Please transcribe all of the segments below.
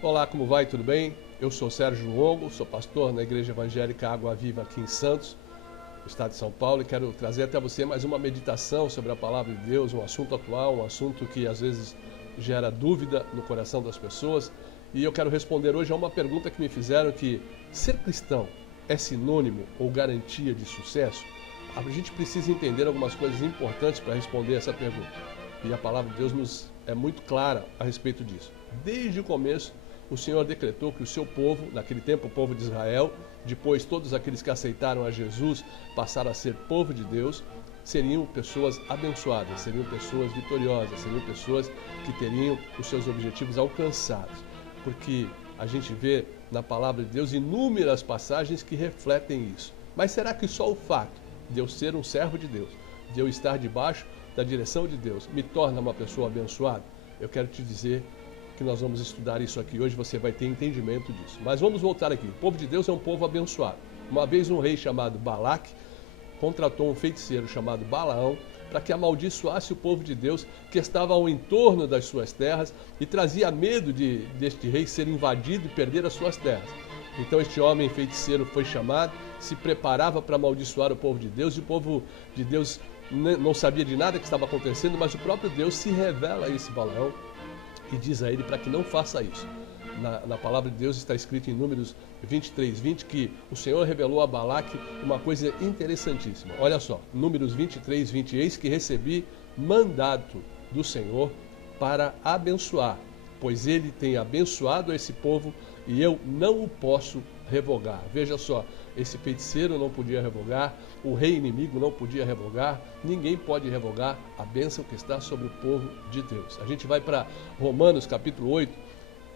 Olá, como vai? Tudo bem? Eu sou Sérgio Longo, sou pastor na Igreja Evangélica Água Viva aqui em Santos, no estado de São Paulo, e quero trazer até você mais uma meditação sobre a Palavra de Deus, um assunto atual, um assunto que às vezes gera dúvida no coração das pessoas. E eu quero responder hoje a uma pergunta que me fizeram, que ser cristão é sinônimo ou garantia de sucesso? A gente precisa entender algumas coisas importantes para responder essa pergunta. E a Palavra de Deus nos é muito clara a respeito disso. Desde o começo, o Senhor decretou que o seu povo, naquele tempo o povo de Israel, depois todos aqueles que aceitaram a Jesus passaram a ser povo de Deus, seriam pessoas abençoadas, seriam pessoas vitoriosas, seriam pessoas que teriam os seus objetivos alcançados. Porque a gente vê na Palavra de Deus inúmeras passagens que refletem isso. Mas será que só o fato de eu ser um servo de Deus, de eu estar debaixo da direção de Deus, me torna uma pessoa abençoada? Eu quero te dizer que nós vamos estudar isso aqui hoje, você vai ter entendimento disso. Mas vamos voltar aqui. O povo de Deus é um povo abençoado. Uma vez um rei chamado Balaque contratou um feiticeiro chamado Balaão para que amaldiçoasse o povo de Deus que estava ao entorno das suas terras e trazia medo deste rei ser invadido e perder as suas terras. Então este homem feiticeiro foi chamado, se preparava para amaldiçoar o povo de Deus, e o povo de Deus não sabia de nada que estava acontecendo, mas o próprio Deus se revela a esse Balaão e diz a ele para que não faça isso. Na palavra de Deus está escrito em Números 23, 20, que o Senhor revelou a Balaque uma coisa interessantíssima. Olha só, Números 23, 20, eis que recebi mandato do Senhor para abençoar, pois ele tem abençoado esse povo e eu não o posso revogar. Veja só, esse feiticeiro não podia revogar, o rei inimigo não podia revogar, ninguém pode revogar a bênção que está sobre o povo de Deus. A gente vai para Romanos capítulo 8,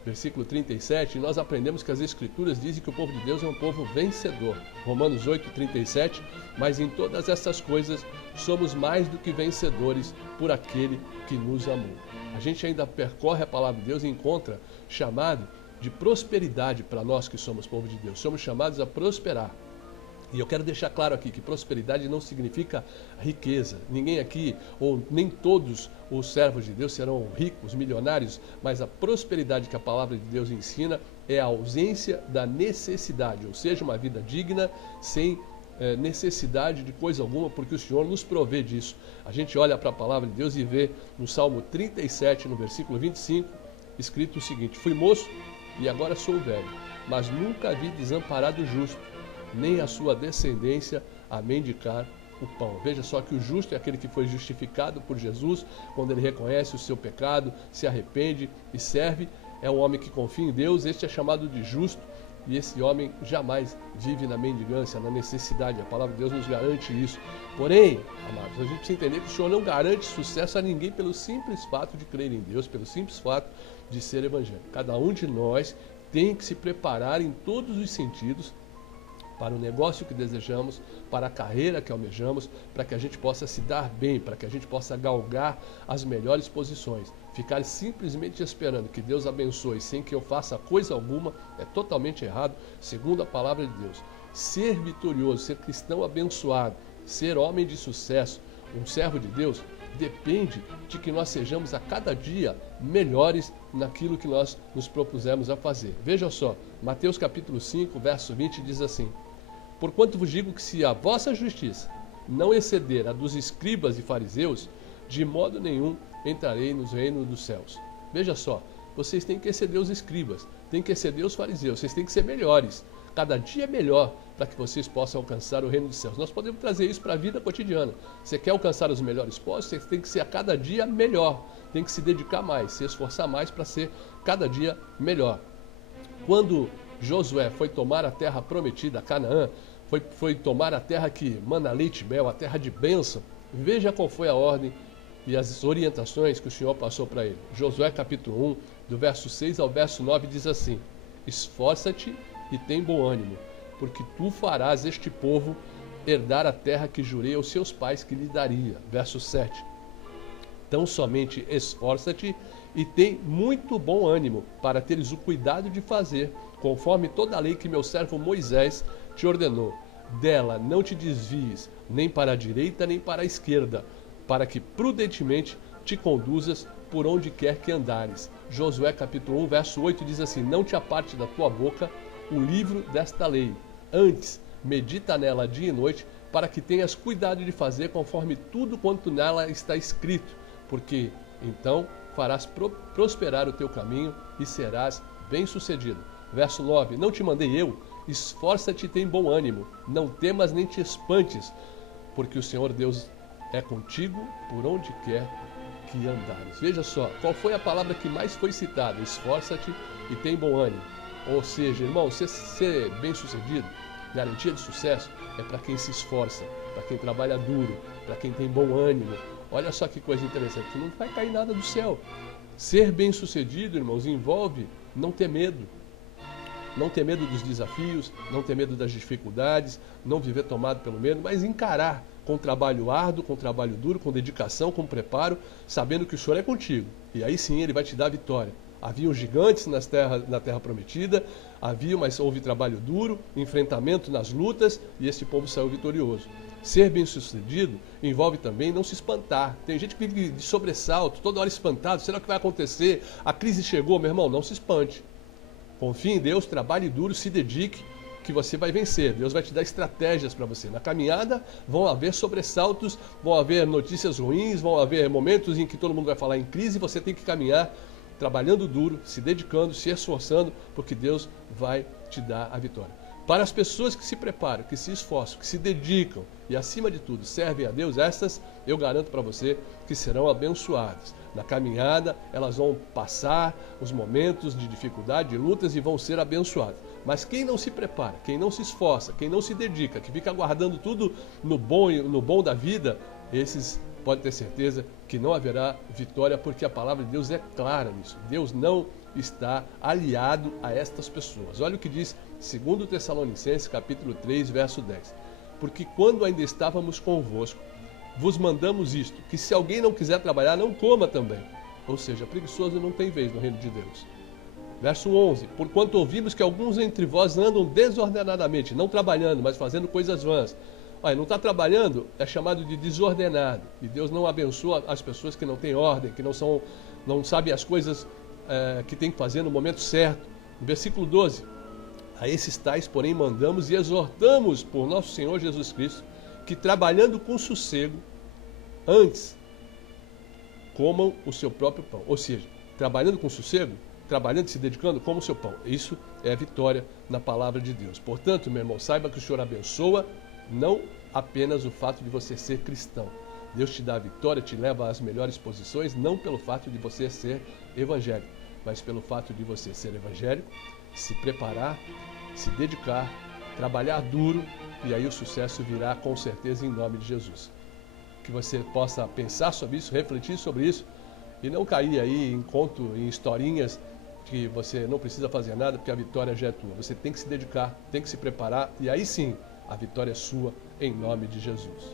versículo 37, e nós aprendemos que as Escrituras dizem que o povo de Deus é um povo vencedor. Romanos 8, 37, mas em todas essas coisas somos mais do que vencedores por aquele que nos amou. A gente ainda percorre a palavra de Deus e encontra chamado de prosperidade para nós que somos povo de Deus. Somos chamados a prosperar. E eu quero deixar claro aqui que prosperidade não significa riqueza. Ninguém aqui, ou nem todos os servos de Deus serão ricos, milionários, mas a prosperidade que a palavra de Deus ensina é a ausência da necessidade, ou seja, uma vida digna, sem necessidade de coisa alguma, porque o Senhor nos provê disso. A gente olha para a palavra de Deus e vê no Salmo 37, no versículo 25, escrito o seguinte: fui moço e agora sou velho, mas nunca vi desamparado justo, nem a sua descendência a mendigar o pão. Veja só que o justo é aquele que foi justificado por Jesus, quando ele reconhece o seu pecado, se arrepende e serve. É um homem que confia em Deus, este é chamado de justo, e esse homem jamais vive na mendigância, na necessidade. A palavra de Deus nos garante isso. Porém, amados, a gente precisa entender que o Senhor não garante sucesso a ninguém pelo simples fato de crer em Deus, pelo simples fato de ser evangélico. Cada um de nós tem que se preparar em todos os sentidos para o negócio que desejamos, para a carreira que almejamos, para que a gente possa se dar bem, para que a gente possa galgar as melhores posições. Ficar simplesmente esperando que Deus abençoe sem que eu faça coisa alguma é totalmente errado, segundo a palavra de Deus. Ser vitorioso, ser cristão abençoado, ser homem de sucesso, um servo de Deus, depende de que nós sejamos a cada dia melhores naquilo que nós nos propusemos a fazer. Veja só, Mateus capítulo 5, verso 20 diz assim: porquanto vos digo que se a vossa justiça não exceder a dos escribas e fariseus, de modo nenhum entrarei nos reinos dos céus. Veja só, vocês têm que exceder os escribas, têm que exceder os fariseus, vocês têm que ser melhores, cada dia melhor, para que vocês possam alcançar o reino dos céus. Nós podemos trazer isso para a vida cotidiana. Você quer alcançar os melhores postos, você tem que ser a cada dia melhor, tem que se dedicar mais, se esforçar mais para ser cada dia melhor. Quando Josué foi tomar a terra prometida, Canaã, foi tomar a terra que mana leite e mel, a terra de bênção, veja qual foi a ordem e as orientações que o Senhor passou para ele. Josué capítulo 1, do verso 6 ao verso 9, diz assim: esforça-te e tem bom ânimo, porque tu farás este povo herdar a terra que jurei aos seus pais que lhe daria. Verso 7. Então somente esforça-te e tem muito bom ânimo, para teres o cuidado de fazer, conforme toda a lei que meu servo Moisés te ordenou. Dela não te desvies, nem para a direita, nem para a esquerda, para que prudentemente te conduzas por onde quer que andares. Josué capítulo 1, verso 8 diz assim: não te aparte da tua boca o livro desta lei, antes medita nela dia e noite, para que tenhas cuidado de fazer conforme tudo quanto nela está escrito, porque então farás prosperar o teu caminho e serás bem-sucedido. Verso 9: não te mandei eu? Esforça-te e tem bom ânimo, não temas nem te espantes, porque o Senhor Deus é contigo por onde quer que andares. Veja só, qual foi a palavra que mais foi citada? Esforça-te e tem bom ânimo. Ou seja, irmão, ser bem-sucedido, garantia de sucesso, é para quem se esforça, para quem trabalha duro, para quem tem bom ânimo. Olha só que coisa interessante, não vai cair nada do céu. Ser bem-sucedido, irmãos, envolve não ter medo. Não ter medo dos desafios, não ter medo das dificuldades, não viver tomado pelo medo, mas encarar com trabalho árduo, com trabalho duro, com dedicação, com preparo, sabendo que o Senhor é contigo. E aí sim Ele vai te dar a vitória. Haviam gigantes na terra prometida, mas houve trabalho duro, enfrentamento nas lutas, e esse povo saiu vitorioso. Ser bem-sucedido envolve também não se espantar. Tem gente que vive de sobressalto, toda hora espantado, será que vai acontecer? A crise chegou, meu irmão, não se espante. Confie em Deus, trabalhe duro, se dedique, que você vai vencer. Deus vai te dar estratégias para você. Na caminhada vão haver sobressaltos, vão haver notícias ruins, vão haver momentos em que todo mundo vai falar em crise, e você tem que caminhar trabalhando duro, se dedicando, se esforçando, porque Deus vai te dar a vitória. Para as pessoas que se preparam, que se esforçam, que se dedicam e, acima de tudo, servem a Deus, essas eu garanto para você que serão abençoadas. Na caminhada, elas vão passar os momentos de dificuldade, de lutas, e vão ser abençoadas. Mas quem não se prepara, quem não se esforça, quem não se dedica, que fica aguardando tudo no bom da vida, esses pode ter certeza que não haverá vitória, porque a palavra de Deus é clara nisso. Deus não está aliado a estas pessoas. Olha o que diz 2 Tessalonicenses capítulo 3, verso 10. Porque quando ainda estávamos convosco, vos mandamos isto, que se alguém não quiser trabalhar, não coma também. Ou seja, preguiçoso não tem vez no reino de Deus. Verso 11. Porquanto ouvimos que alguns entre vós andam desordenadamente, não trabalhando, mas fazendo coisas vãs. Olha, não está trabalhando, é chamado de desordenado. E Deus não abençoa as pessoas que não têm ordem, que não sabem as coisas que tem que fazer no momento certo. No versículo 12. A esses tais, porém, mandamos e exortamos por nosso Senhor Jesus Cristo, que trabalhando com sossego, antes comam o seu próprio pão. Ou seja, trabalhando com sossego, trabalhando e se dedicando, comam o seu pão. Isso é a vitória na palavra de Deus. Portanto, meu irmão, saiba que o Senhor abençoa não apenas o fato de você ser cristão. Deus te dá a vitória, te leva às melhores posições, não pelo fato de você ser evangélico, mas pelo fato de você ser evangélico, se preparar, se dedicar, trabalhar duro, e aí o sucesso virá com certeza em nome de Jesus. Que você possa pensar sobre isso, refletir sobre isso, e não cair aí em historinhas que você não precisa fazer nada, porque a vitória já é tua. Você tem que se dedicar, tem que se preparar, e aí sim, a vitória é sua, em nome de Jesus.